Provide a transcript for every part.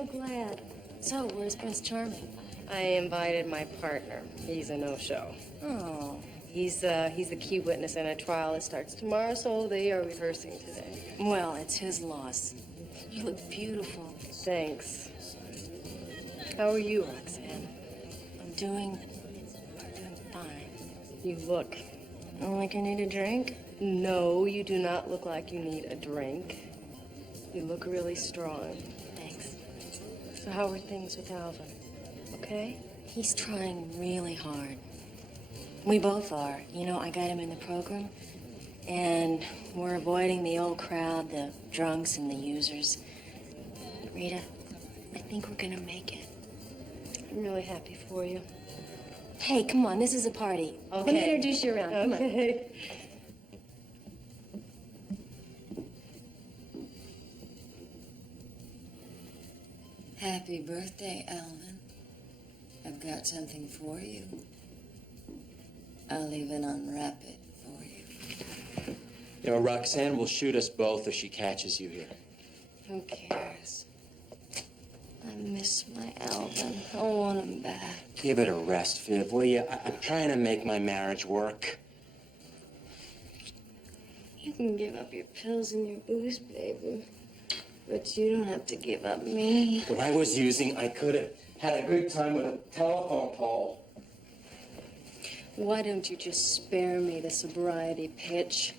so glad. So, where's Prince Charming? I invited my partner. He's a no-show. Oh. He's the key witness in a trial that starts tomorrow, so they are rehearsing today. Well, it's his loss. You look beautiful. Thanks. How are you, Roxanne? I'm doing fine. You look. Like I need a drink? No, you do not look like you need a drink. You look really strong. Thanks. So how are things with Alvin? Okay? He's trying really hard. We both are. You know, I got him in the program, and we're avoiding the old crowd, the drunks and the users. Rita, I think we're gonna make it. I'm really happy for you. Hey, come on, this is a party. Okay. Let me introduce you around. Come on. Okay. Happy birthday, Alvin. I've got something for you. I'll even unwrap it for you. You know, Roxanne will shoot us both if she catches you here. Who cares? I miss my Alvin. I want him back. Give it a rest, Viv, will you? I'm trying to make my marriage work. You can give up your pills and your booze, baby. But you don't have to give up me. What I was using, I could have had a good time with a telephone pole. Why don't you just spare me the sobriety pitch?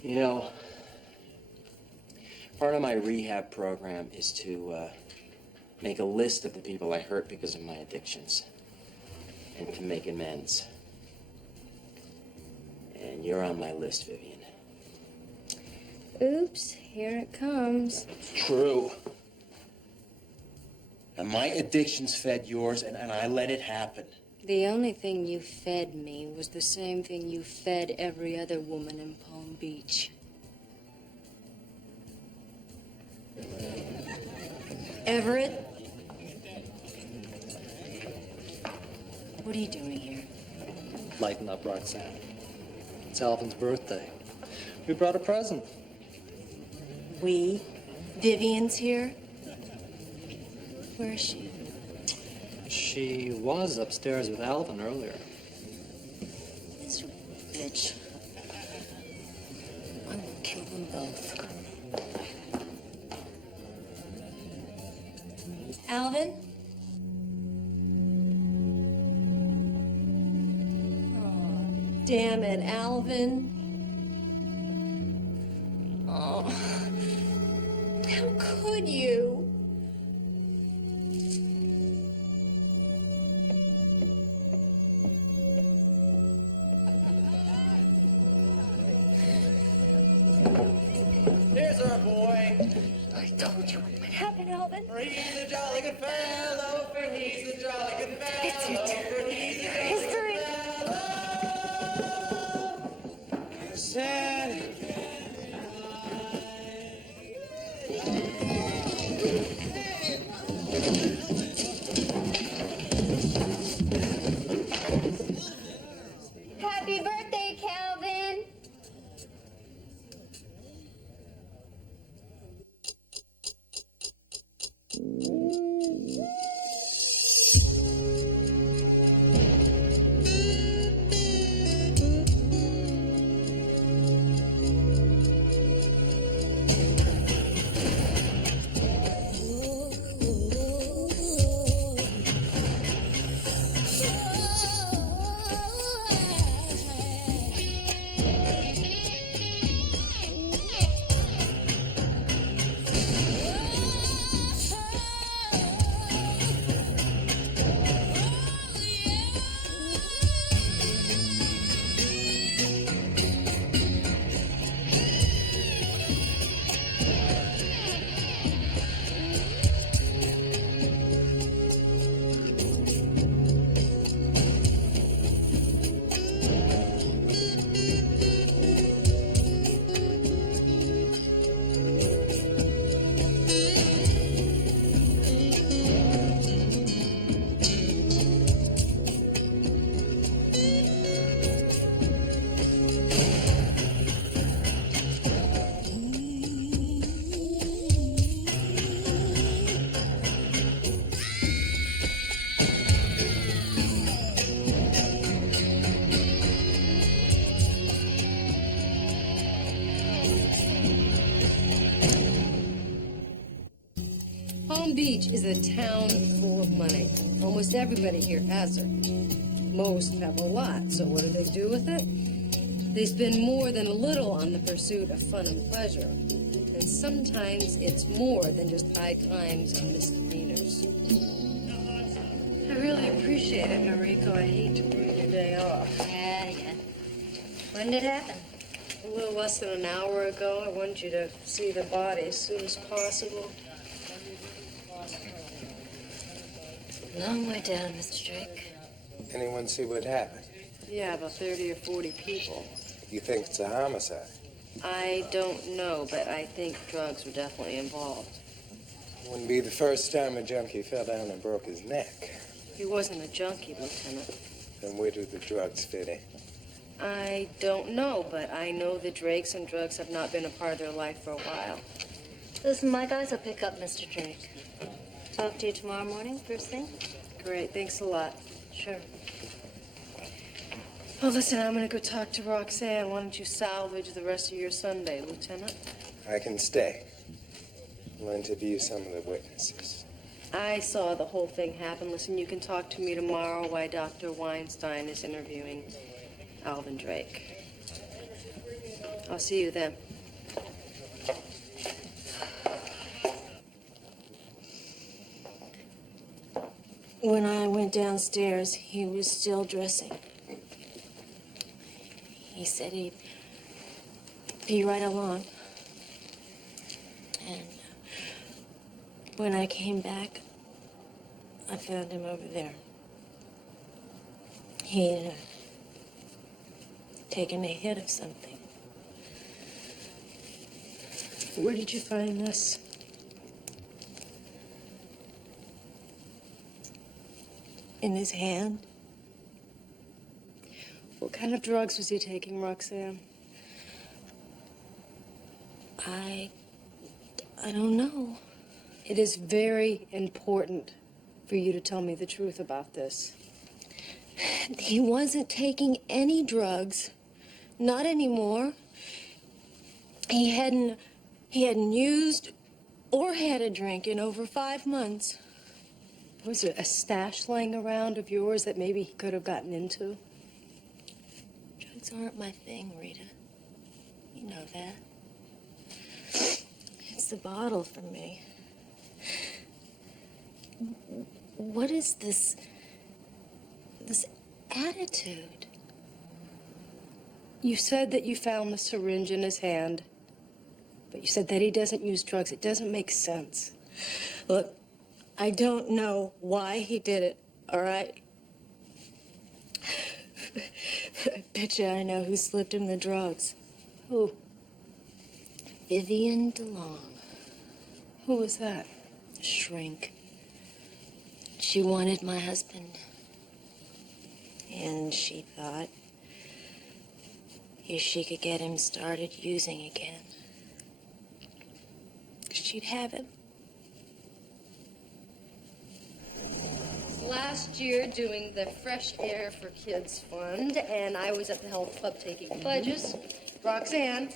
You know, part of my rehab program is to make a list of the people I hurt because of my addictions and to make amends. And you're on my list, Vivian. Oops, here it comes. True. And my addictions fed yours, and I let it happen. The only thing you fed me was the same thing you fed every other woman in Palm Beach. Everett? What are you doing here? Lighten up, Roxanne. It's Alvin's birthday. We brought a present. We? Vivian's here? Where is she? She was upstairs with Alvin earlier. This bitch. I will kill them both. Alvin? Oh, damn it, Alvin. Oh, how could you? Here's our boy. I told you what would happen, Alvin. For he's a jolly good fellow. For he's a jolly good fellow. It's it. History. Sad. Happy birthday, Calvin! Palm Beach is a town full of money. Almost everybody here has it. Most have a lot, so what do they do with it? They spend more than a little on the pursuit of fun and pleasure. And sometimes it's more than just high crimes and misdemeanors. I really appreciate it, Noriko. I hate to ruin your day off. Yeah. When did it happen? A little less than an hour ago, I wanted you to see the body as soon as possible. Long way down, Mr. Drake. Anyone see what happened? Yeah, about 30 or 40 people. You think it's a homicide? I don't know, but I think drugs were definitely involved. Wouldn't be the first time a junkie fell down and broke his neck. He wasn't a junkie, Lieutenant. Then where do the drugs fit in? I don't know, but I know the Drakes and drugs have not been a part of their life for a while. Listen, my guys will pick up Mr. Drake. Talk to you tomorrow morning, first thing? Great, thanks a lot. Sure. Well, listen, I'm gonna go talk to Roxanne. Why don't you salvage the rest of your Sunday, Lieutenant? I can stay. We'll interview some of the witnesses. I saw the whole thing happen. Listen, you can talk to me tomorrow while Dr. Weinstein is interviewing Alvin Drake. I'll see you then. When I went downstairs, he was still dressing. He said he'd be right along. And when I came back, I found him over there. He'd taken a hit of something. Where did you find this? In his hand. What kind of drugs was he taking, Roxanne? I don't know. It is very important for you to tell me the truth about this. He wasn't taking any drugs. Not anymore. He hadn't used or had a drink in over 5 months. Was there a stash laying around of yours that maybe he could have gotten into? Drugs aren't my thing, Rita. You know that. It's the bottle for me. What is this attitude? You said that you found the syringe in his hand, but you said that he doesn't use drugs. It doesn't make sense. Look, I don't know why he did it, all right? I bet you I know who slipped him the drugs. Who? Vivian DeLong. Who was that? Shrink. She wanted my husband. And she thought if she could get him started using again, she'd have him. Last year doing the Fresh Air for Kids Fund, and I was at the health club taking pledges. Roxanne,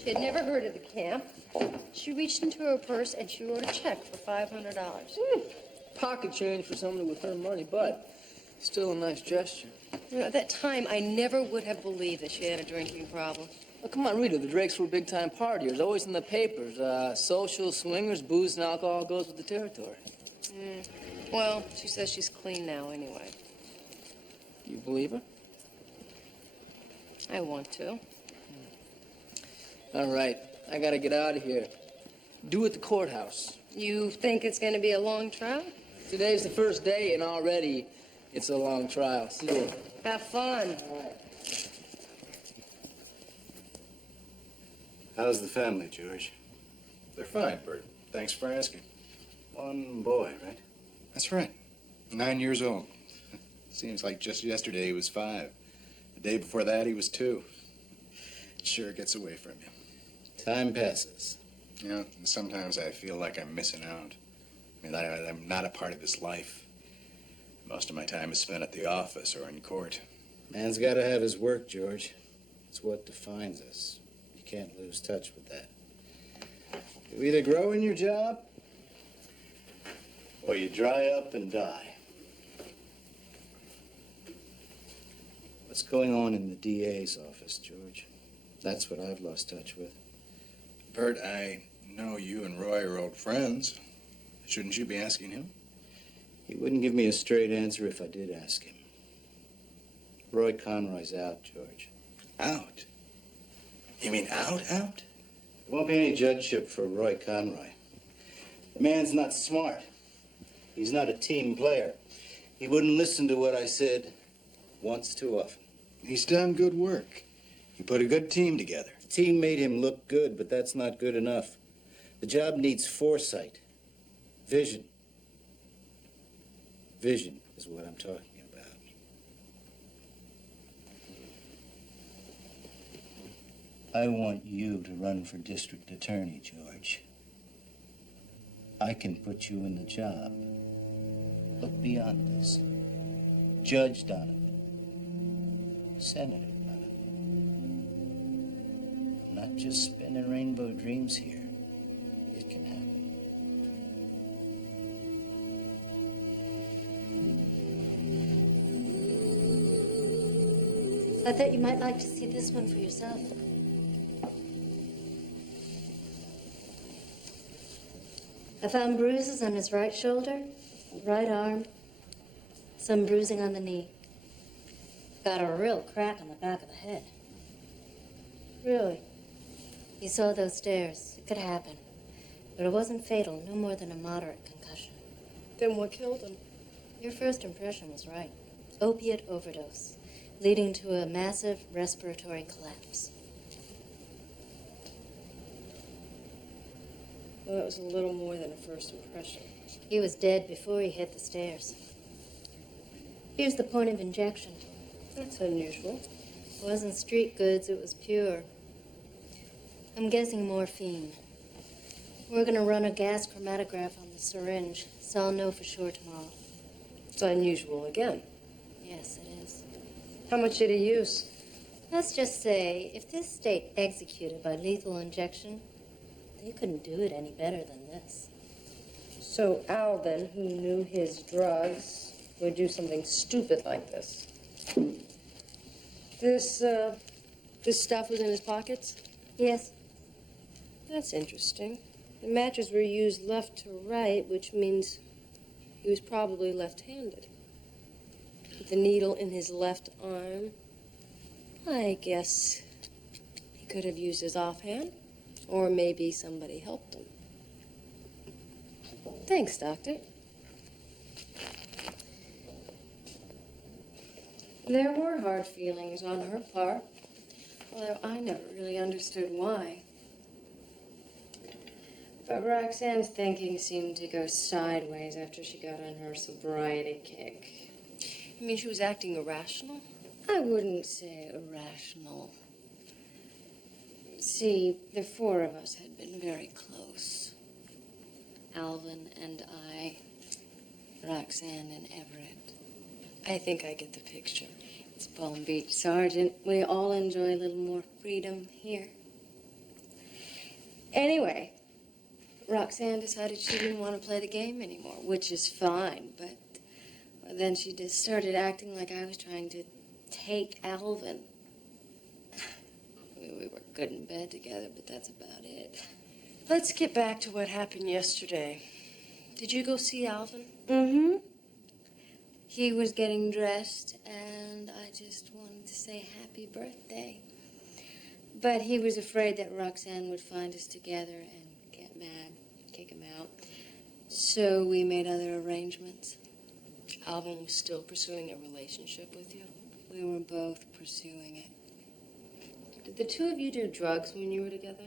she had never heard of the camp. She reached into her purse and she wrote a check for $500. Pocket change for somebody with her money, but still a nice gesture. You know, at that time, I never would have believed that she had a drinking problem. Oh, come on, Rita. The Drakes were big-time partiers, always in the papers. Social, swingers, booze, and alcohol goes with the territory. Well, she says she's clean now anyway. You believe her? I want to. All right. I gotta get out of here. Due at the courthouse. You think it's going to be a long trial? Today's the first day, and already it's a long trial. See you. Have fun. How's the family, George? They're fine, Bert. Thanks for asking. One boy, right? That's right. 9 years old. Seems like just yesterday he was 5. The day before that he was 2. It sure gets away from you. Time passes. You know, and sometimes I feel like I'm missing out. I mean, I'm not a part of his life. Most of my time is spent at the office or in court. Man's got to have his work, George. It's what defines us. You can't lose touch with that. You either grow in your job or you dry up and die. What's going on in the DA's office, George? That's what I've lost touch with. Bert, I know you and Roy are old friends. Shouldn't you be asking him? He wouldn't give me a straight answer if I did ask him. Roy Conroy's out, George. Out? You mean out? There won't be any judgeship for Roy Conroy. The man's not smart. He's not a team player. He wouldn't listen to what I said once too often. He's done good work. He put a good team together. The team made him look good, but that's not good enough. The job needs foresight, vision. Vision is what I'm talking about. I want you to run for district attorney, George. I can put you in the job. Look beyond this. Judge Donovan. Senator Donovan. I'm not just spinning rainbow dreams here. It can happen. I thought you might like to see this one for yourself. I found bruises on his right shoulder, right arm, some bruising on the knee. Got a real crack on the back of the head. Really? You saw those stairs. It could happen. But it wasn't fatal, no more than a moderate concussion. Then what killed him? Your first impression was right. Opiate overdose, leading to a massive respiratory collapse. Well, that was a little more than a first impression. He was dead before he hit the stairs. Here's the point of injection. That's unusual. It wasn't street goods, it was pure. I'm guessing morphine. We're gonna run a gas chromatograph on the syringe, so I'll know for sure tomorrow. It's unusual again. Yes, it is. How much did he use? Let's just say, if this state executed by lethal injection, they couldn't do it any better than this. So Alvin, who knew his drugs, would do something stupid like this. This stuff was in his pockets? Yes. That's interesting. The matches were used left to right, which means he was probably left-handed. With the needle in his left arm, I guess he could have used his offhand, or maybe somebody helped him. Thanks, Doctor. There were hard feelings on her part, although I never really understood why. But Roxanne's thinking seemed to go sideways after she got on her sobriety kick. You mean she was acting irrational? I wouldn't say irrational. See, the four of us had been very close. Alvin and I, Roxanne and Everett. I think I get the picture. It's Palm Beach, Sergeant. We all enjoy a little more freedom here. Anyway, Roxanne decided she didn't want to play the game anymore, which is fine, but then she just started acting like I was trying to take Alvin. We were good in bed together, but that's about it. Let's get back to what happened yesterday. Did you go see Alvin? Mm-hmm. He was getting dressed, and I just wanted to say happy birthday. But he was afraid that Roxanne would find us together and get mad, kick him out. So we made other arrangements. Alvin was still pursuing a relationship with you? We were both pursuing it. Did the two of you do drugs when you were together?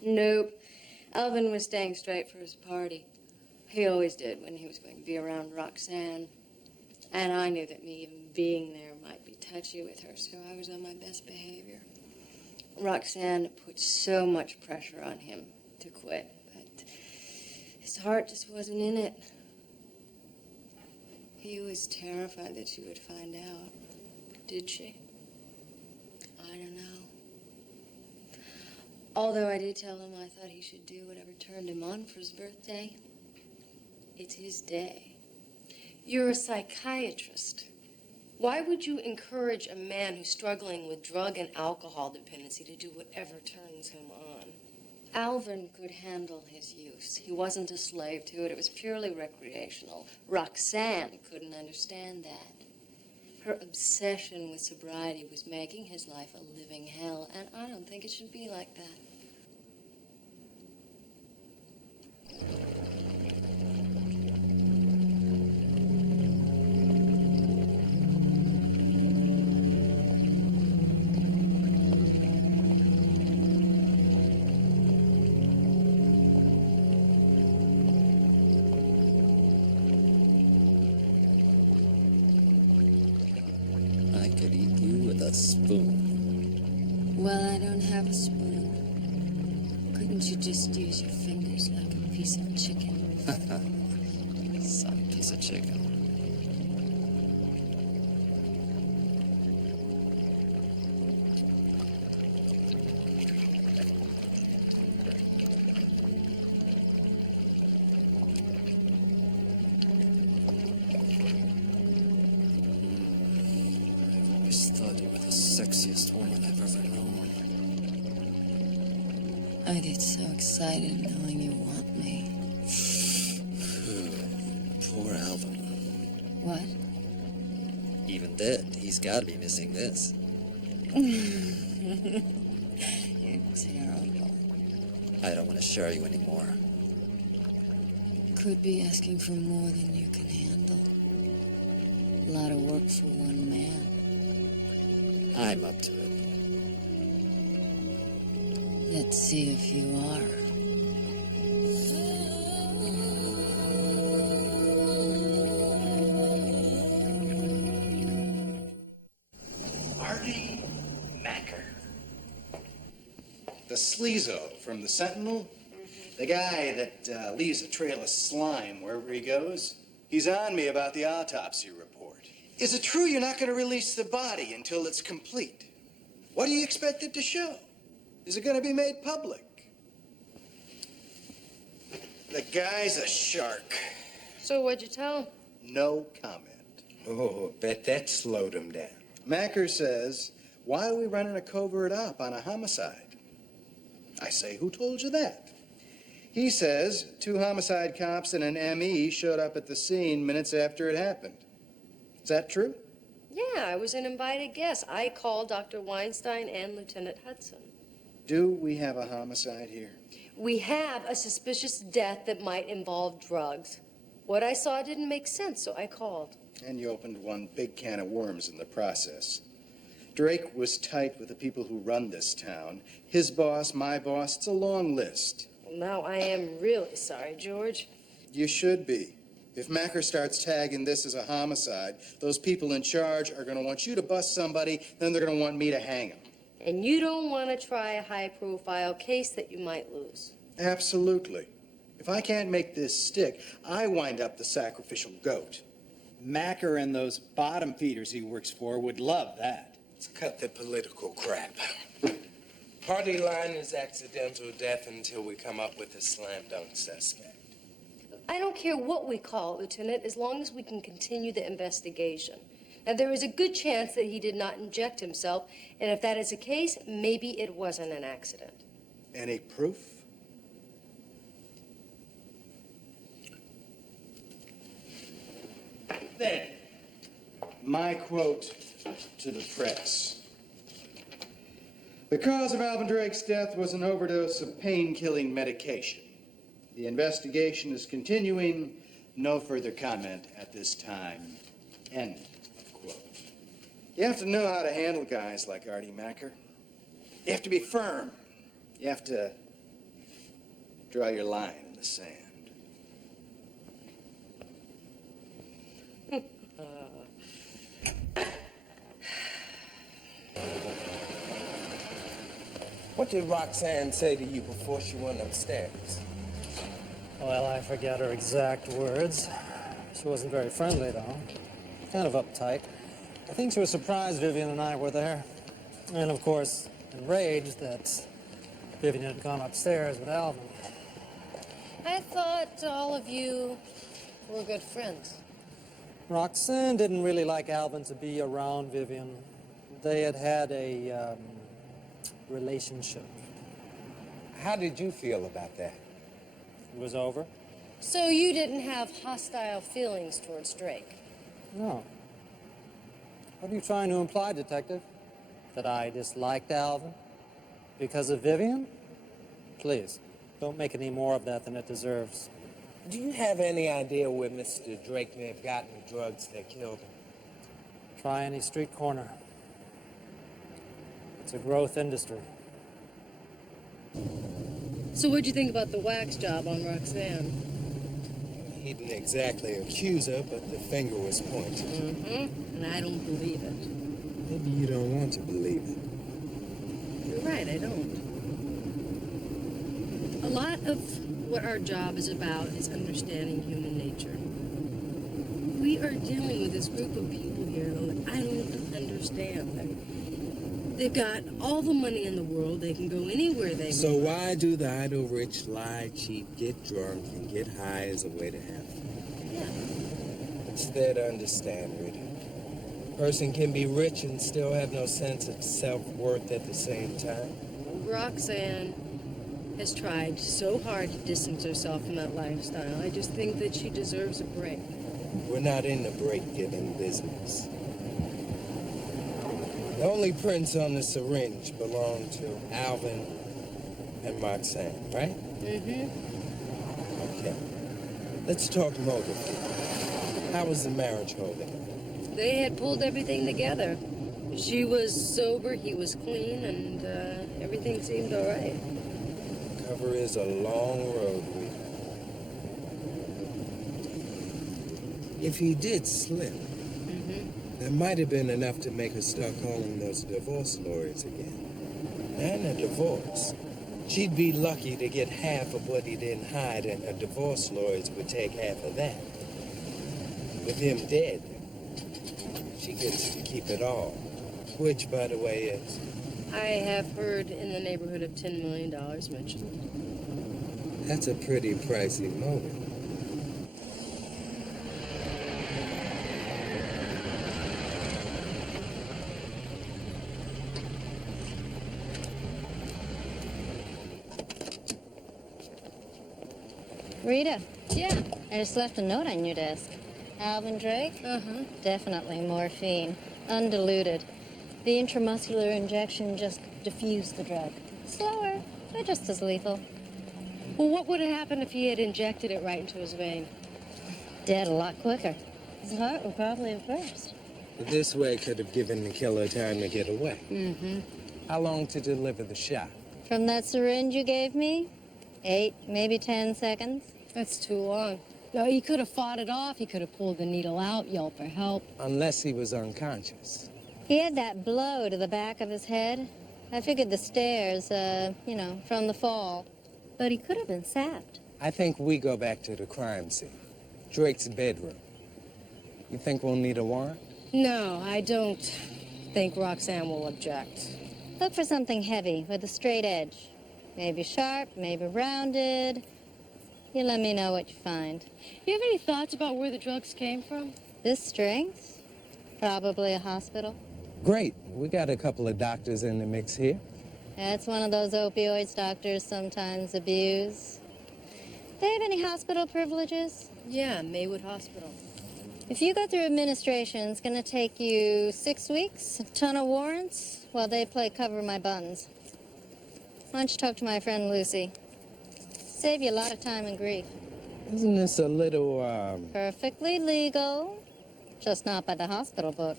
Nope. Alvin was staying straight for his party. He always did when he was going to be around Roxanne. And I knew that me even being there might be touchy with her, so I was on my best behavior. Roxanne put so much pressure on him to quit, but his heart just wasn't in it. He was terrified that she would find out. Did she? I don't know. Although I did tell him I thought he should do whatever turned him on for his birthday. It's his day. You're a psychiatrist. Why would you encourage a man who's struggling with drug and alcohol dependency to do whatever turns him on? Alvin could handle his use. He wasn't a slave to it. It was purely recreational. Roxanne couldn't understand that. Her obsession with sobriety was making his life a living hell, and I don't think it should be like that. I could eat you with a spoon. Well, I don't have a spoon. Couldn't you just use your fingers like a piece of chicken? Some piece of chicken. I've always thought you were the sexiest woman I've ever known. I get so excited knowing you want me. Poor Alvin. What? Even dead, he's got to be missing this. You're terrible. I don't want to share you anymore. Could be asking for more than you can handle. A lot of work for one man. I'm up to it. Let's see if you are. Artie Macker. The sleazo from the Sentinel. The guy that leaves a trail of slime wherever he goes. He's on me about the autopsy report. Is it true you're not going to release the body until it's complete? What do you expect it to show? Is it going to be made public? The guy's a shark. So what'd you tell him? No comment. Oh, bet that slowed him down. Macker says, why are we running a covert op on a homicide? I say, who told you that? He says 2 homicide cops and an ME showed up at the scene minutes after it happened. Is that true? Yeah, I was an invited guest. I called Dr. Weinstein and Lieutenant Hudson. Do we have a homicide here? We have a suspicious death that might involve drugs. What I saw didn't make sense, so I called. And you opened one big can of worms in the process. Drake was tight with the people who run this town. His boss, my boss, it's a long list. Well, now I am really sorry, George. You should be. If Macker starts tagging this as a homicide, those people in charge are going to want you to bust somebody, then they're going to want me to hang him. And you don't want to try a high-profile case that you might lose. Absolutely. If I can't make this stick, I wind up the sacrificial goat. Macker and those bottom feeders he works for would love that. Let's cut the political crap. Party line is accidental death until we come up with a slam dunk suspect. I don't care what we call it, Lieutenant, as long as we can continue the investigation. Now, there is a good chance that he did not inject himself, and if that is the case, maybe it wasn't an accident. Any proof? Then, my quote to the press. The cause of Alvin Drake's death was an overdose of pain-killing medication. The investigation is continuing. No further comment at this time. End of quote. You have to know how to handle guys like Artie Macker. You have to be firm. You have to draw your line in the sand. What did Roxanne say to you before she went upstairs? Well, I forget her exact words. She wasn't very friendly, though. Kind of uptight. I think she was surprised Vivian and I were there. And, of course, enraged that Vivian had gone upstairs with Alvin. I thought all of you We're good friends. Roxanne didn't really like Alvin to be around Vivian. They had had a relationship. How did you feel about that? It was over? So you didn't have hostile feelings towards Drake? No. What are you trying to imply, Detective? That I disliked Alvin? Because of Vivian? Please, don't make any more of that than it deserves. Do you have any idea where Mr. Drake may have gotten the drugs that killed him? Try any street corner. It's a growth industry. So what'd you think about the wax job on Roxanne? He didn't exactly accuse her, but the finger was pointed. Mm-hmm. And I don't believe it. Maybe you don't want to believe it. You're right, I don't. A lot of what our job is about is understanding human nature. We are dealing with this group of people here that I don't understand. They've got all the money in the world. They can go anywhere they want. So why do the idle rich lie, cheat, get drunk, and get high as a way to have fun? Yeah. It's there to understand, Rita. A person can be rich and still have no sense of self-worth at the same time. Roxanne has tried so hard to distance herself from that lifestyle. I just think that she deserves a break. We're not in the break-giving business. The only prints on the syringe belong to Alvin and Roxanne, right? Mm-hmm. Okay. Let's talk motive. How was the marriage holding up? They had pulled everything together. She was sober, he was clean, and everything seemed all right. Cover is a long road, Rita. If he did slip, that might have been enough to make her start calling those divorce lawyers again. And a divorce. She'd be lucky to get half of what he didn't hide, and her divorce lawyers would take half of that. With him dead, she gets to keep it all. Which, by the way, is... I have heard in the neighborhood of $10 million mentioned. That's a pretty pricey motive. Rita, Yeah. I just left a note on your desk. Alvin Drake? Uh-huh. Definitely morphine. Undiluted. The intramuscular injection just diffused the drug. Slower, but just as lethal. Well, what would have happened if he had injected it right into his vein? Dead a lot quicker. His heart would probably have burst. This way could have given the killer time to get away. Mm-hmm. How long to deliver the shot? From that syringe you gave me, 8, maybe 10 seconds. That's too long. No, he could have fought it off. He could have pulled the needle out, yelled for help. Unless he was unconscious. He had that blow to the back of his head. I figured the stairs, from the fall. But he could have been sapped. I think we go back to the crime scene. Drake's bedroom. You think we'll need a warrant? No, I don't think Roxanne will object. Look for something heavy with a straight edge. Maybe sharp, maybe rounded. You let me know what you find. You have any thoughts about where the drugs came from? This strength? Probably a hospital. Great. We got a couple of doctors in the mix here. That's one of those opioids doctors sometimes abuse. They have any hospital privileges? Yeah, Maywood Hospital. If you go through administration, it's going to take you 6 weeks, a ton of warrants, while they play cover my buns. Why don't you talk to my friend Lucy? Save you a lot of time and grief. Isn't this a little, Perfectly legal, just not by the hospital book.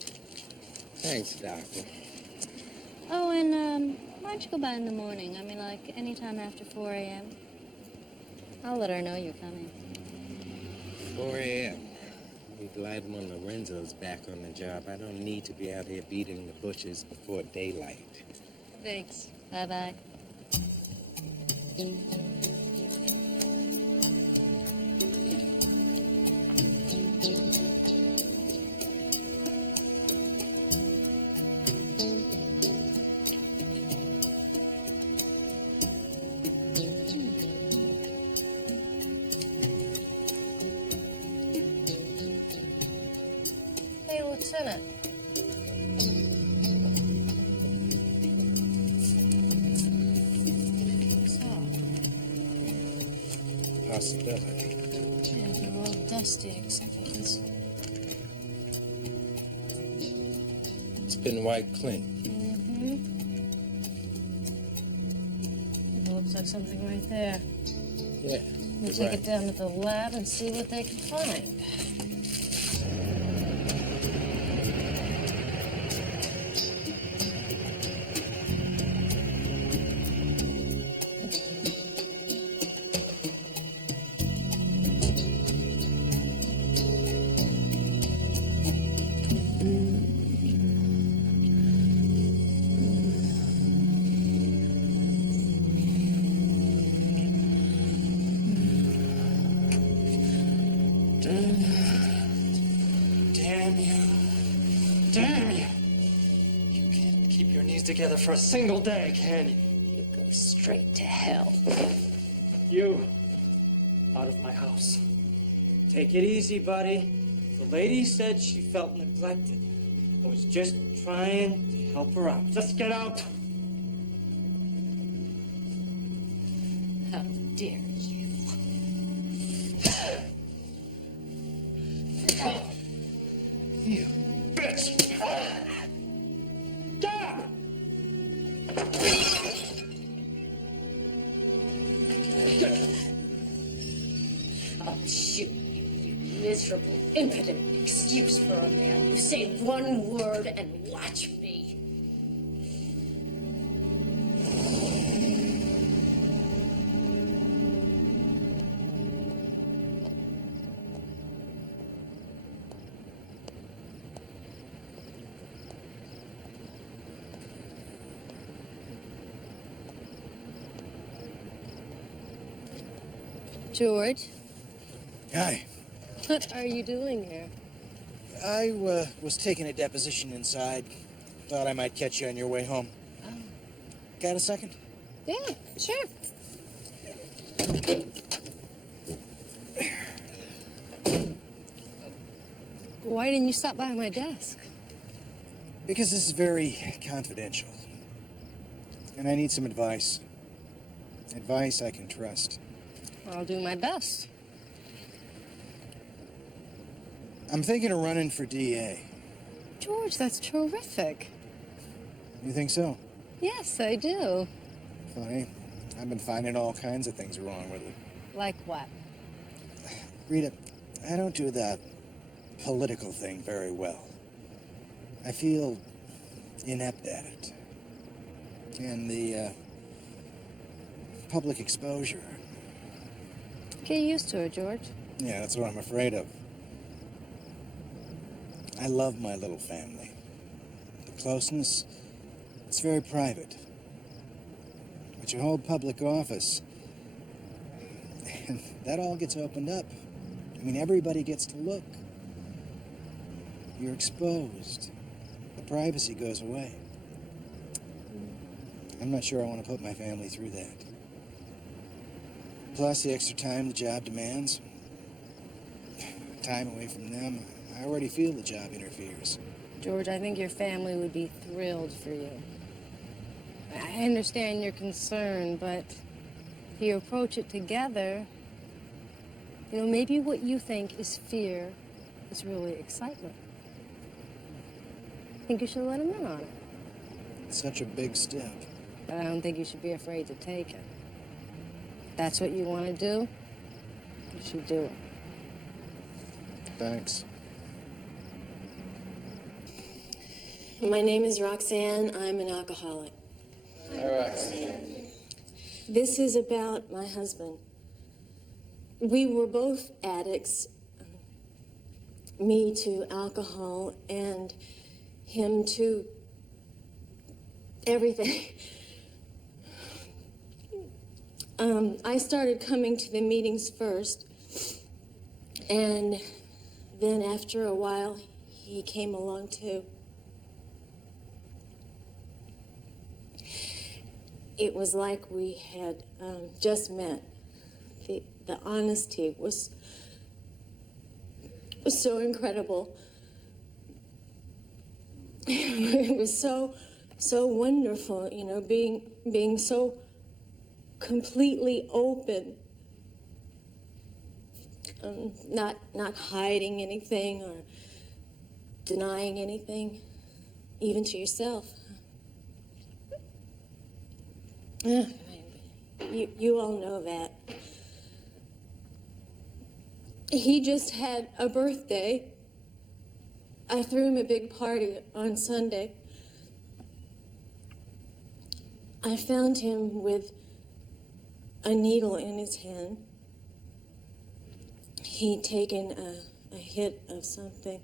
Thanks, Doctor. Oh, and why don't you go by in the morning? I mean, like, anytime after 4 a.m. I'll let her know you're coming. 4 a.m. We're glad when Lorenzo's back on the job. I don't need to be out here beating the bushes before daylight. Thanks. Bye-bye. possibility. Yeah, they're all dusty except for this one. It's been wiped clean. It looks like something right there. Yeah. We'll take it down to the lab and see what they can find. Damn you. Damn you. You can't keep your knees together for a single day, can you? You go straight to hell. You, out of my house. Take it easy, buddy. The lady said she felt neglected. I was just trying to help her out. Just get out. How dare you? You bitch! Get! I'll shoot you, you miserable, impotent excuse for a man. You say one word and watch me. George, Hi. what are you doing here? I was taking a deposition inside. Thought I might catch you on your way home. Got a second? Yeah, sure. Why didn't you stop by my desk? Because this is very confidential. And I need some advice. Advice I can trust. I'll do my best. I'm thinking of running for DA. George, that's terrific. You think so? Yes, I do. Funny. I've been finding all kinds of things wrong with it. Like what? Rita, I don't do the political thing very well. I feel inept at it. And the public exposure. Get used to it, George. Yeah, that's what I'm afraid of. I love my little family. The closeness, it's very private. But you hold public office, and that all gets opened up. I mean, everybody gets to look. You're exposed. The privacy goes away. I'm not sure I want to put my family through that. Plus the extra time the job demands. Time away from them. I already feel the job interferes. George, I think your family would be thrilled for you. I understand your concern, but if you approach it together, you know, maybe what you think is fear is really excitement. I think you should let him in on it. It's such a big step. But I don't think you should be afraid to take it. If that's what you want to do, you should do it. Thanks. My name is Roxanne. I'm an alcoholic. Hi, Roxanne. This is about my husband. We were both addicts, me to alcohol and him to everything. I started coming to the meetings first, and then after a while, he came along too. It was like we had just met. The honesty was so incredible. It was so wonderful, you know, being so completely open Not hiding anything or denying anything, even to yourself. You all know that. He just had a birthday. I threw him a big party on Sunday. I found him with a needle in his hand. He'd taken a hit of something.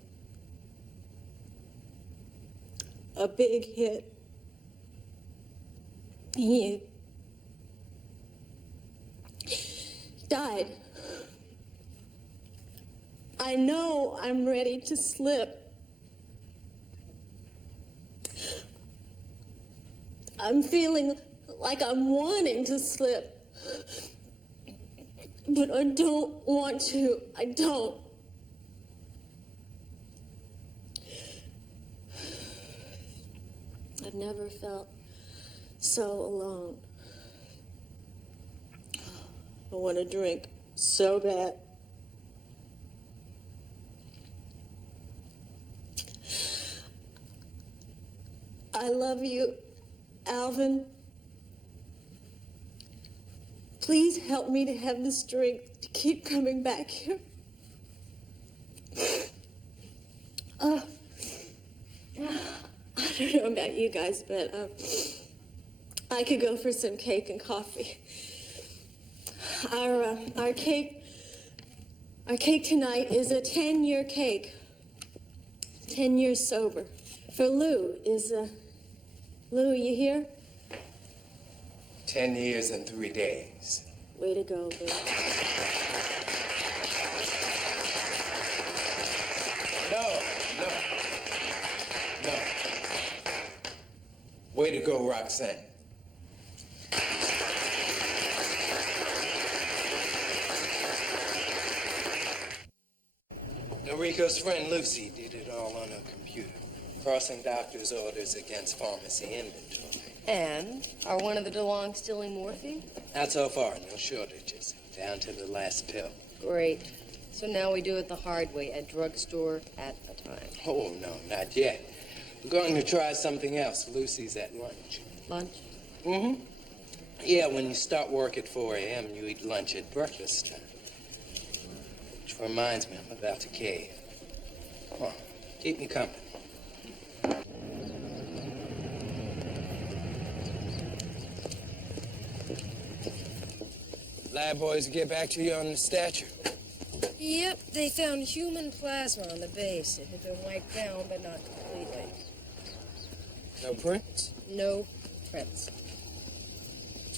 A big hit. He died. I know I'm ready to slip. I'm feeling like I'm wanting to slip. But I don't want to. I don't. I've never felt so alone. I want to drink so bad. I love you, Alvin. Please help me to have the strength to keep coming back here. I don't know about you guys, but I could go for some cake and coffee. Our cake tonight is a 10-year cake. 10 years sober. For Lou is Lou, are you here? 10 years and 3 days. Way to go, Lou. No. Way to go, Roxanne. Enrico's friend Lucy did it all on her computer, crossing doctor's orders against pharmacy inventory. And are one of the DeLongs stealing morphine? Not so far, no shortages. Down to the last pill. Great. So now we do it the hard way, a drugstore at a time. Oh, no, not yet. We're going to try something else. Lucy's at lunch. Lunch? Mm-hmm. Yeah, when you start work at 4 a.m., you eat lunch at breakfast time. Which reminds me, I'm about to cave. Come on, keep me company. Lab boys get back to you on the statue. Yep, they found human plasma on the base. It had been wiped down, but not completely. No prints? No prints.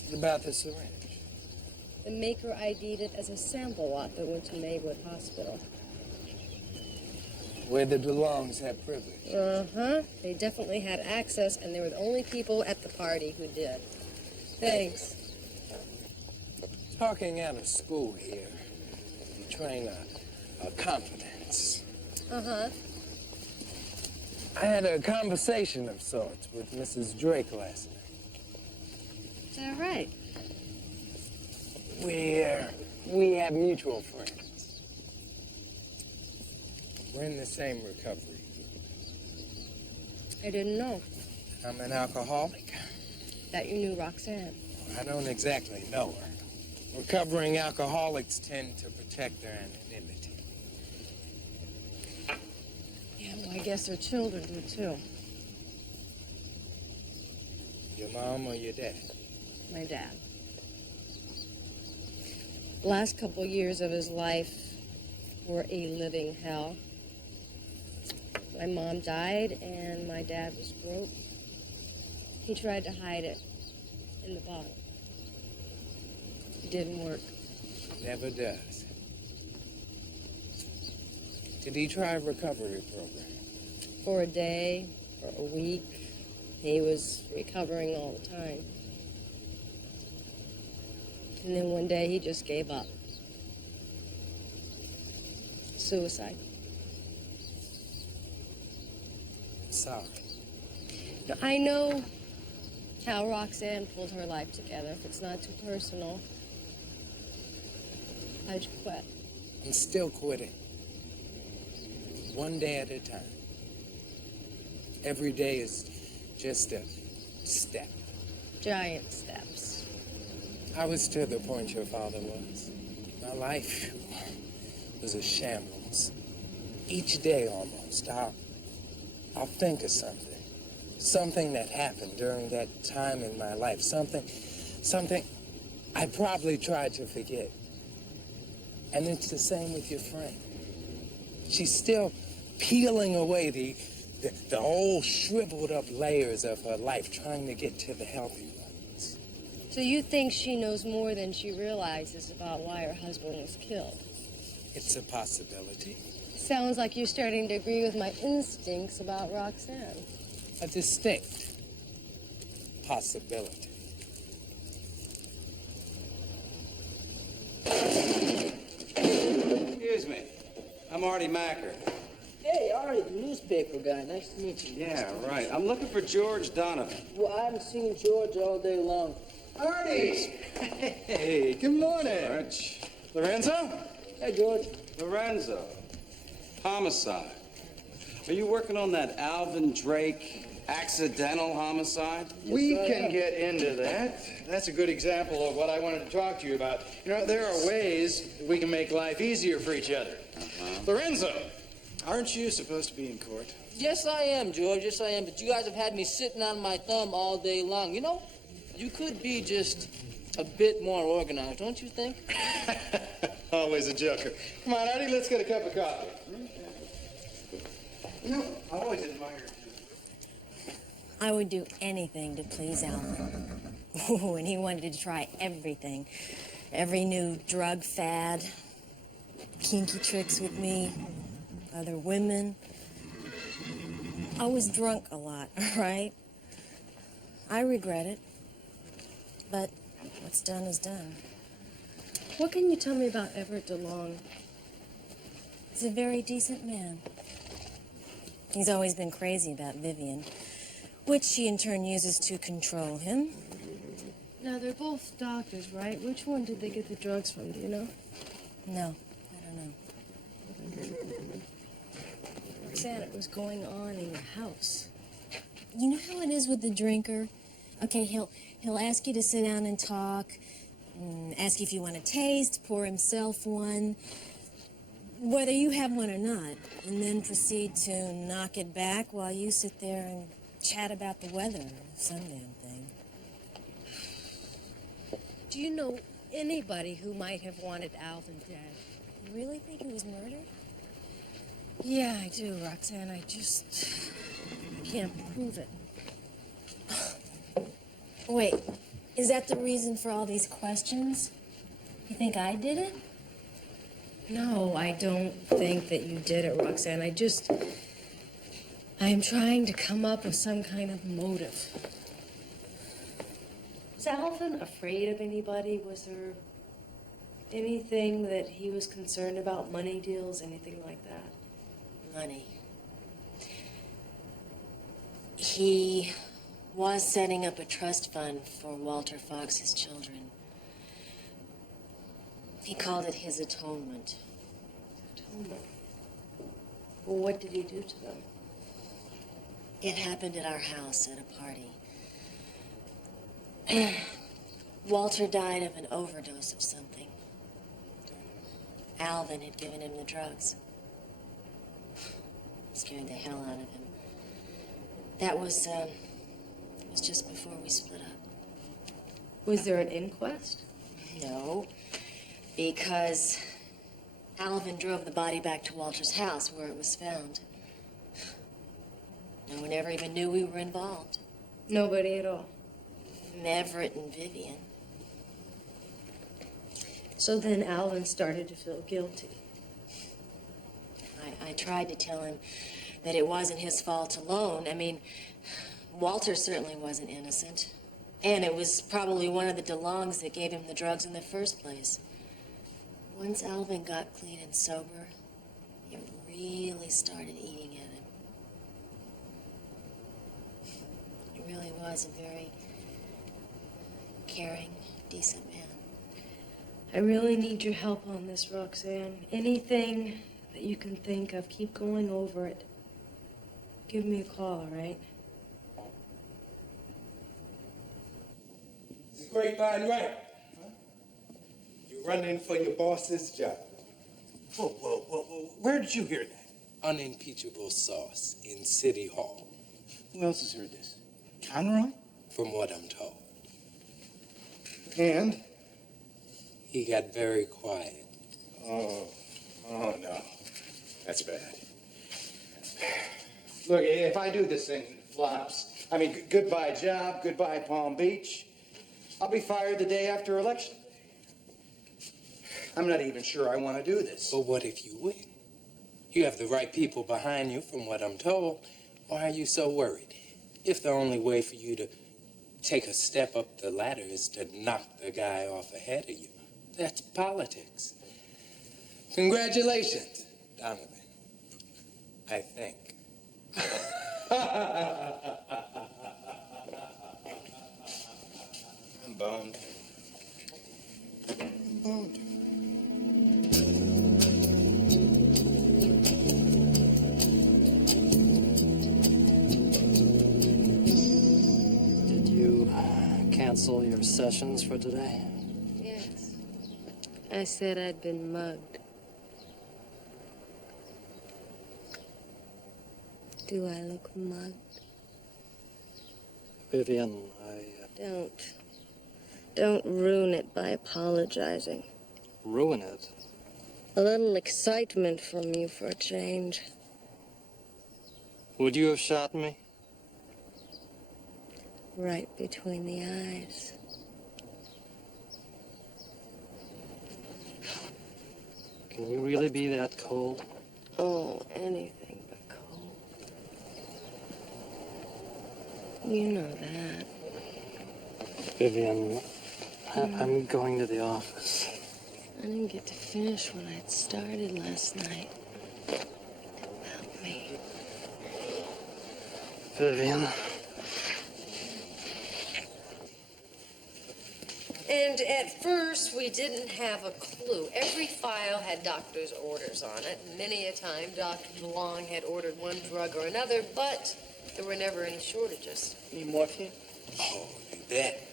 What about the syringe? The maker ID'd it as a sample lot that went to Maywood Hospital. Where the DeLongs had privilege. Uh-huh. They definitely had access, and they were the only people at the party who did. Thanks. Talking out of school here, you train a confidence. Uh-huh. I had a conversation of sorts with Mrs. Drake last night. Is that right? We have mutual friends. We're in the same recovery group. I didn't know I'm an alcoholic. that you knew Roxanne. I don't exactly know her. Recovering alcoholics tend to protect their anonymity. Yeah, well, I guess their children do, too. Your mom or your dad? My dad. The last couple years of his life were a living hell. My mom died, and my dad was broke. He tried to hide it in the bottle. It didn't work. Never does. Did he try a recovery program? For a day, for a week, he was recovering all the time. And then one day he just gave up. Suicide. Sorry. Now, I know how Roxanne pulled her life together. If it's not too personal, I'd quit. I'm still quitting. One day at a time. Every day is just a step. Giant steps. I was to the point your father was. My life was a shambles. Each day almost, I'll think of something. Something that happened during that time in my life. Something I probably tried to forget. And it's the same with your friend. She's still peeling away the old shriveled up layers of her life, trying to get to the healthy ones. So you think she knows more than she realizes about why her husband was killed? It's a possibility. Sounds like you're starting to agree with my instincts about Roxanne. A distinct possibility. Excuse me. I'm Artie Macker. Hey, Artie, the newspaper guy. Nice to meet you. Yeah, right. I'm looking for George Donovan. Well, I haven't seen George all day long. Artie! Hey, good morning. George. Lorenzo? Hey, George. Lorenzo. Homicide. Are you working on that Alvin Drake accidental homicide? We can get into that. That's a good example of what I wanted to talk to you about. You know, there are ways we can make life easier for each other. Lorenzo, aren't you supposed to be in court? Yes, I am, George. Yes, I am. But you guys have had me sitting on my thumb all day long. You know, you could be just a bit more organized, don't you think? Always a joker. Come on, Artie, let's get a cup of coffee. You know, I always admired you. I would do anything to please Alvin. Ooh, and he wanted to try everything. Every new drug fad, kinky tricks with me, other women. I was drunk a lot, all right? I regret it. But what's done is done. What can you tell me about Everett DeLong? He's a very decent man. He's always been crazy about Vivian, which she in turn uses to control him. Now, they're both doctors, right? Which one did they get the drugs from, do you know? No, I don't know. Roxanne, it was going on in your house. You know how it is with the drinker? Okay, he'll ask you to sit down and talk, ask you if you want a taste, pour himself one, whether you have one or not, and then proceed to knock it back while you sit there and chat about the weather or some damn thing. Do you know anybody who might have wanted Alvin dead? You really think he was murdered? Yeah, I do, Roxanne. I can't prove it. Wait, is that the reason for all these questions? You think I did it? No, I don't think that you did it, Roxanne. I am trying to come up with some kind of motive. Was Alvin afraid of anybody? Was there anything that he was concerned about? Money deals, anything like that? Money. He was setting up a trust fund for Walter Fox's children. He called it his atonement. Atonement? Well, what did he do to them? It happened at our house at a party. Walter died of an overdose of something. Alvin had given him the drugs. Scared the hell out of him. That was just before we split up. Was there an inquest? No, because Alvin drove the body back to Walter's house where it was found. No one ever even knew we were involved. Nobody at all. Everett and Vivian. So then Alvin started to feel guilty. I tried to tell him that it wasn't his fault alone. I mean, Walter certainly wasn't innocent. And it was probably one of the DeLongs that gave him the drugs in the first place. Once Alvin got clean and sober, it really started eating at him. He really was a very caring, decent man. I really need your help on this, Roxanne. Anything that you can think of, keep going over it. Give me a call, all right? It's a grapevine, right? Huh? You're running for your boss's job. Whoa, whoa, whoa, whoa. Where did you hear that? Unimpeachable sauce in City Hall. Who else has heard this? Conroy? From what I'm told. And? He got very quiet. Oh no. That's bad. Look, if I do this thing flops, I mean, goodbye job, goodbye Palm Beach. I'll be fired the day after election. I'm not even sure I want to do this. But what if you win? You have the right people behind you, from what I'm told. Why are you so worried? If the only way for you to take a step up the ladder is to knock the guy off ahead of you, that's politics. Congratulations, Donovan. I think. I'm bummed. I'm bummed. Did you cancel your sessions for today? Yes. I said I'd been mugged. Do I look mugged? Vivian, Don't ruin it by apologizing. ruin it. A little excitement from you for a change. Would you have shot me? Right between the eyes. Can you really be that cold? Oh, anything but cold. You know that. Vivian, I'm going to the office. I didn't get to finish what I'd started last night. Help me. Vivian. And at first, we didn't have a clue. Every file had doctor's orders on it. Many a time, Dr. DeLong had ordered one drug or another, but there were never any shortages. Any morphine? Oh, you bet.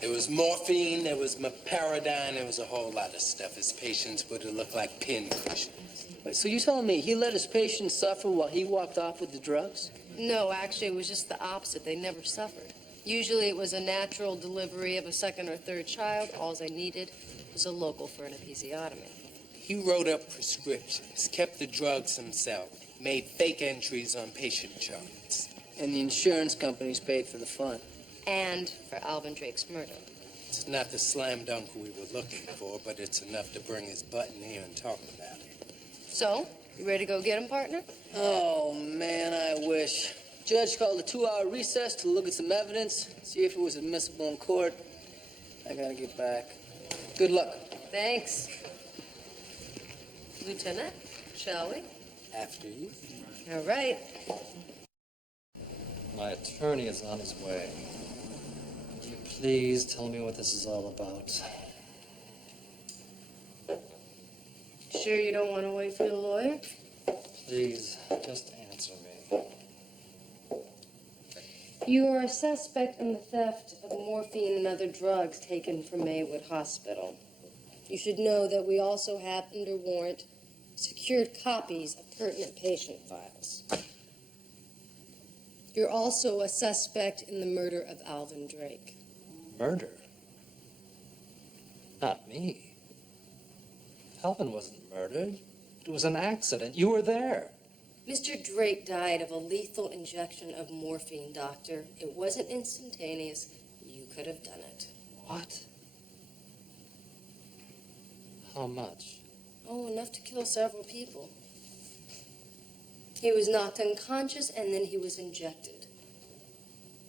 There was morphine, there was meperidine, there was a whole lot of stuff. His patients would have looked like pin cushions. Wait, so you telling me he let his patients suffer while he walked off with the drugs? No, actually, it was just the opposite. They never suffered. Usually, it was a natural delivery of a second or third child. All they needed was a local for an episiotomy. He wrote up prescriptions, kept the drugs himself, made fake entries on patient charts. And the insurance companies paid for the fun. And for Alvin Drake's murder. It's not the slam dunk we were looking for, but it's enough to bring his butt in here and talk about it. So, you ready to go get him, partner? Oh, man, I wish. Judge called a 2-hour recess to look at some evidence, see if it was admissible in court. I gotta get back. Good luck. Thanks. Lieutenant, shall we? After you. All right. My attorney is on his way. Would you please tell me what this is all about? Sure you don't want to wait for the lawyer? Please, just answer me. You are a suspect in the theft of morphine and other drugs taken from Maywood Hospital. You should know that we also have, under warrant, secured copies of pertinent patient files. You're also a suspect in the murder of Alvin Drake. Murder? Not me. Alvin wasn't murdered. It was an accident. You were there. Mr. Drake died of a lethal injection of morphine, Doctor. It wasn't instantaneous. You could have done it. What? How much? Oh, enough to kill several people. He was knocked unconscious and then he was injected.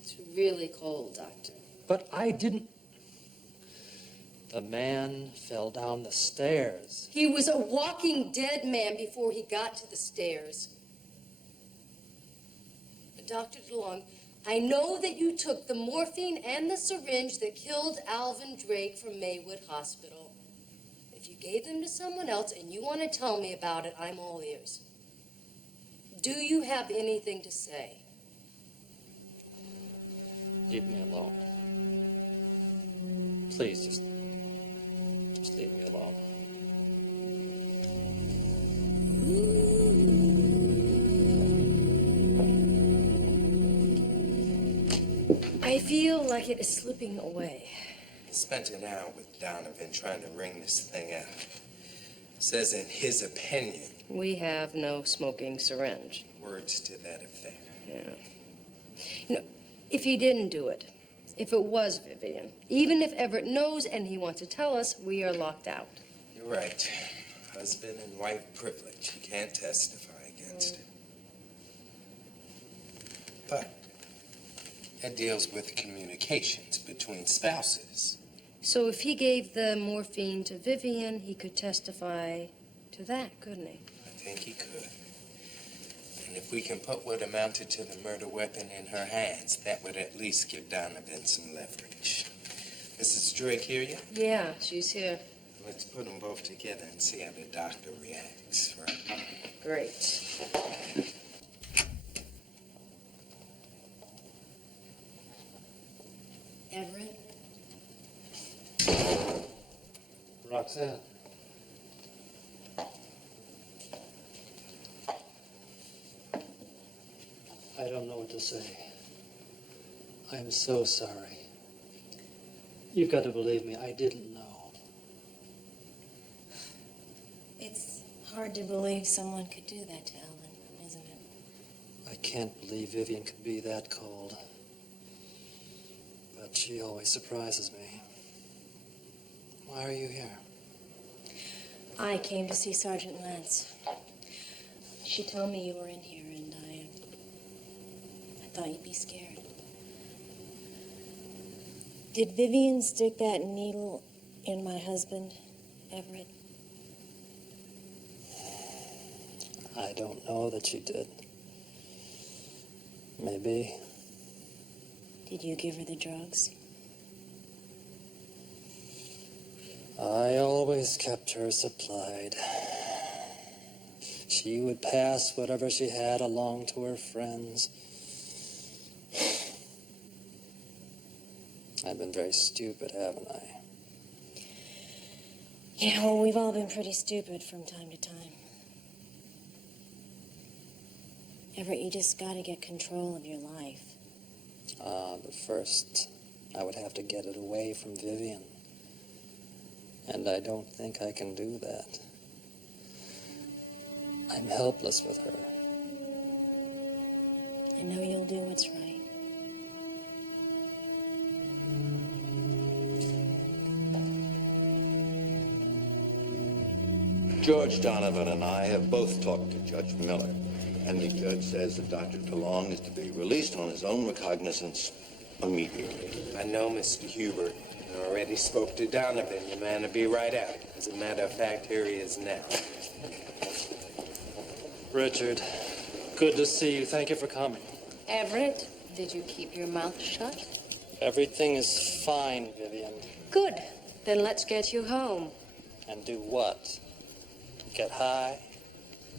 It's really cold, Doctor. But I didn't. The man fell down the stairs. He was a walking dead man before he got to the stairs. Dr. DeLong, I know that you took the morphine and the syringe that killed Alvin Drake from Maywood Hospital. gave them to someone else and you want to tell me about it, I'm all ears. Do you have anything to say? Leave me alone. Please, just leave me alone. I feel like it is slipping away. Spent an hour with Donovan trying to wring this thing out. Says in his opinion. We have no smoking syringe. Words to that effect. Yeah. You know, if he didn't do it, if it was Vivian, even if Everett knows and he wants to tell us, we are locked out. You're right. Husband and wife privilege. You can't testify against it. But that deals with communications between spouses. So if he gave the morphine to Vivian, he could testify to that, couldn't he? I think he could. And if we can put what amounted to the murder weapon in her hands, that would at least give Donovan some leverage. Mrs. Drake hear you? Yeah, she's here. Let's put them both together and see how the doctor reacts, right? Great. Everett? Roxanne. I don't know what to say. I'm so sorry. You've got to believe me, I didn't know. It's hard to believe someone could do that to Ellen, isn't it? I can't believe Vivian could be that cold. But she always surprises me. Why are you here? I came to see Sergeant Lance. She told me you were in here, and I thought you'd be scared. Did Vivian stick that needle in my husband, Everett? I don't know that she did. Maybe. Did you give her the drugs? I always kept her supplied. She would pass whatever she had along to her friends. I've been very stupid, haven't I? Yeah, well, we've all been pretty stupid from time to time. Everett, you just gotta get control of your life. But first, I would have to get it away from Vivian. And I don't think I can do that. I'm helpless with her. I know you'll do what's right. George Donovan and I have both talked to Judge Miller, and the judge says that Dr. DeLong is to be released on his own recognizance immediately. I know, Mr. Hubert. I already spoke to Donovan. Your man will be right out. As a matter of fact, here he is now. Richard, good to see you. Thank you for coming. Everett, did you keep your mouth shut? Everything is fine, Vivian. Good. Then let's get you home. And do what? Get high?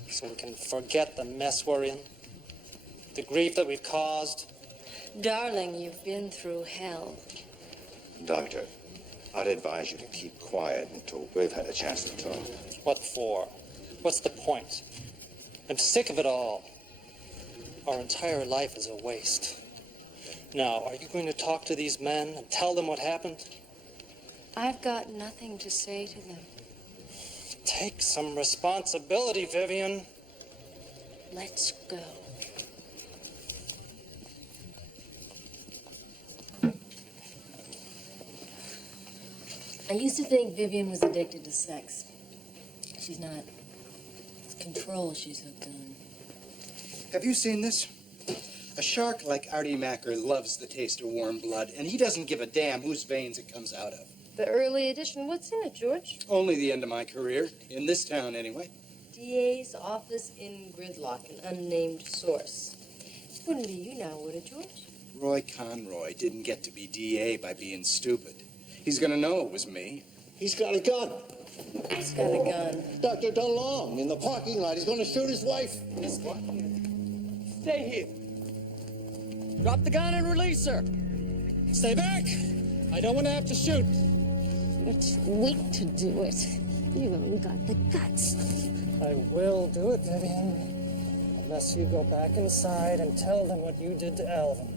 So we can forget the mess we're in? The grief that we've caused? Darling, you've been through hell. Doctor, I'd advise you to keep quiet until we've had a chance to talk. What for? What's the point? I'm sick of it all. Our entire life is a waste. Now, are you going to talk to these men and tell them what happened? I've got nothing to say to them. Take some responsibility, Vivian. Let's go. I used to think Vivian was addicted to sex. She's not. It's control she's hooked on. Have you seen this? A shark like Artie Macker loves the taste of warm blood, and he doesn't give a damn whose veins it comes out of. The early edition, what's in it, George? Only the end of my career, in this town anyway. DA's office in gridlock, an unnamed source. Wouldn't be you now, would it, George? Roy Conroy didn't get to be DA by being stupid. He's gonna know it was me. He's got a gun. He's got a gun. Dr. DeLong in the parking lot. He's going to shoot his wife. Stay here. Drop the gun and release her. Stay back! I don't want to have to shoot. Just wait to do it. You haven't got the guts. I will do it, Vivian. Unless you go back inside and tell them what you did to Alvin.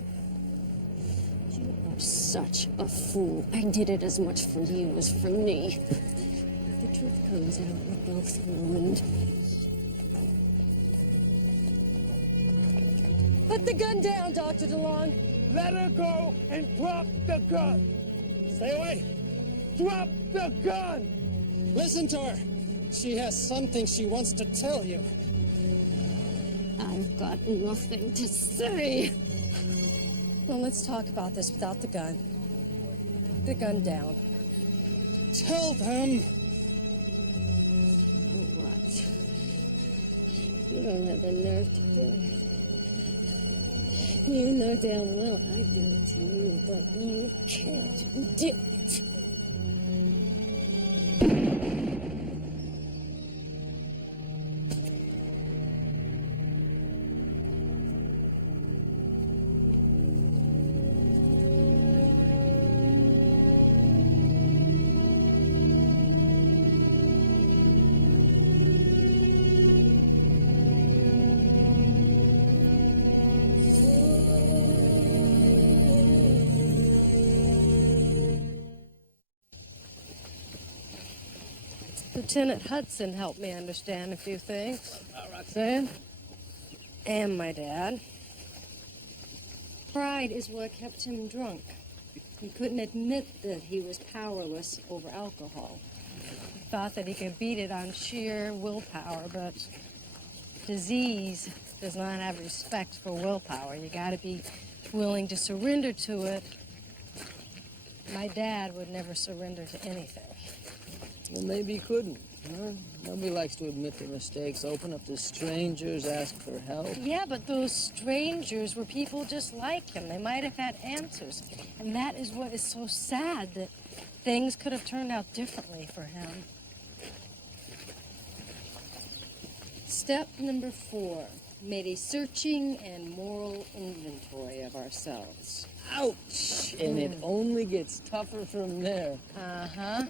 You are such a fool. I did it as much for you as for me. If the truth comes out, we're both ruined. Put the gun down, Dr. DeLong. Let her go and drop the gun. Stay away! Drop the gun! Listen to her! She has something she wants to tell you. I've got nothing to say. Well, let's talk about this without the gun. Put the gun down. Tell them! What? You don't have the nerve to do it. You know damn well I'd do it to you, but you can't do it. Lieutenant Hudson helped me understand a few things. Roxanne? And my dad. Pride is what kept him drunk. He couldn't admit that he was powerless over alcohol. He thought that he could beat it on sheer willpower, but disease does not have respect for willpower. You gotta be willing to surrender to it. My dad would never surrender to anything. Well, maybe he couldn't. Huh? Nobody likes to admit their mistakes, open up to strangers, ask for help. Yeah, but those strangers were people just like him. They might have had answers. And that is what is so sad, that things could have turned out differently for him. Step number 4. Made a searching and moral inventory of ourselves. Ouch! And it only gets tougher from there. Uh-huh.